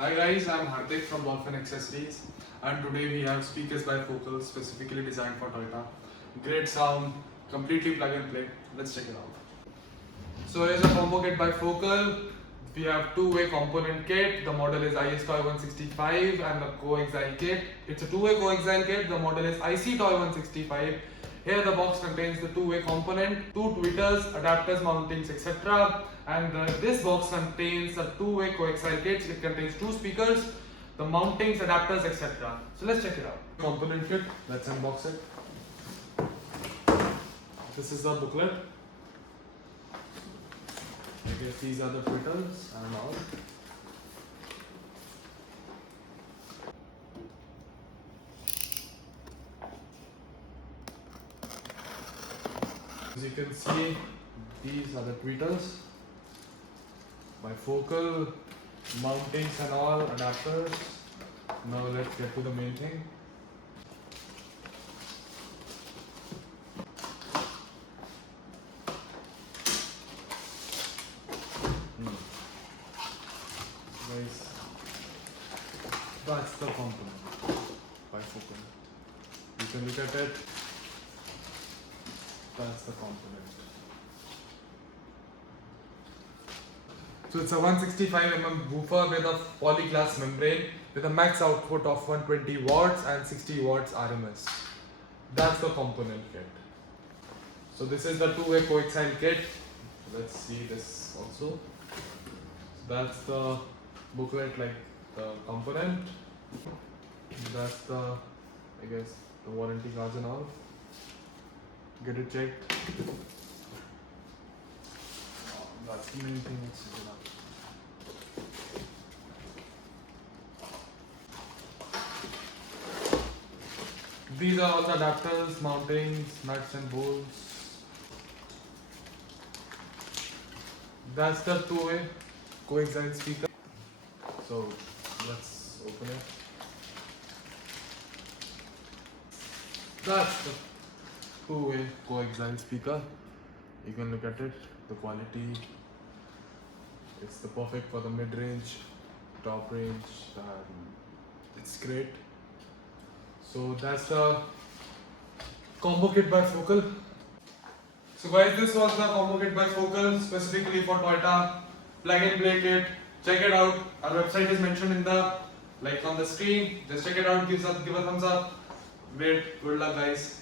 Hi guys, I'm Hardik from Dolphin Accessories, and today we have speakers bifocal specifically designed for Toyota. Great sound, completely plug and play. Let's check it out. So here's a combo kit bifocal. We have two-way component kit. The model is IS Toy 165 and the coaxial kit. It's a two-way coaxial kit. The model is IC Toy 165. Here the box contains the two-way component, two tweeters, adapters, mountings, etc. And this box contains the two-way coaxial kit. It contains two speakers, the mountings, adapters, etc. So let's check it out. Component kit. Let's unbox it. This is the booklet. I guess these are the tweeters and all. As you can see, these are the tweeters, bifocal, mountings and all, adapters. Now let's get to the main thing. Guys, that's the component, bifocal. You can look at it. That's the component. So it's a 165mm woofer with a polyglass membrane with a max output of 120 watts and 60 watts RMS. That's the component kit. So this is the two-way coaxial kit. Let's see this also. So that's the booklet, like the component. That's the, I guess, the warranty cards and all. Get it checked. Oh, that's the main thing. These are all the adapters, mountings, nuts and bolts. That's the two-way coaxial speaker. So let's open it. That's the two-way coaxial speaker. You can look at it, the quality. It's the perfect for the mid-range, top range, it's great. So that's the combo kit bifocal. So guys, this was the combo kit bifocal specifically for Toyota plug and play kit. Check it out. Our website is mentioned in the on the screen. Just check it out. Give a thumbs up. Great. Good luck, guys.